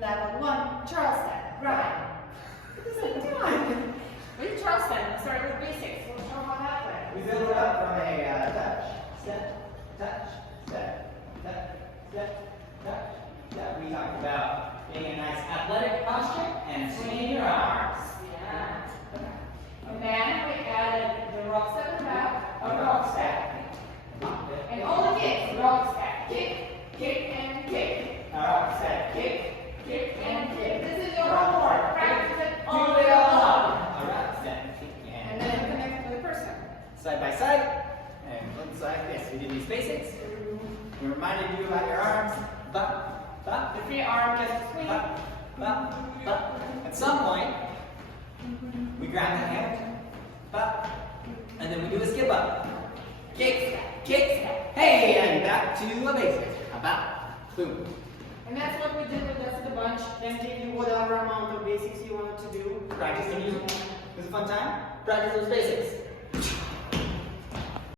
Level 1, Charleston. Right. At the same time. With Charleston, start with basics. We'll talk about that way. We build it up from a touch, step, touch, step, touch, step, touch, step. We talked about getting a nice athletic posture and swinging your arms. Yeah. And then we added the rock step in the back, a rock step. And all the kicks, rock step, kick, kick, and kick. A rock step, kick, kick, And and kick. kick. This is your homework. Practice it all Do day it all. long. A rock step, kick, And then connect with the person. side by side, and looks like this. We did these basics. We reminded you about your arms. Bop, bop, The free arm just swing. bop, bop, bop. At some point, we grab the hammer, bop, and then we do a skip up. Kick, kick, hey, and back to a basic. Bop, boom. And that's what we did with the rest of the bunch. Then give you whatever amount of basics you wanted to do. Practice the music. It was a fun time. Practice those basics.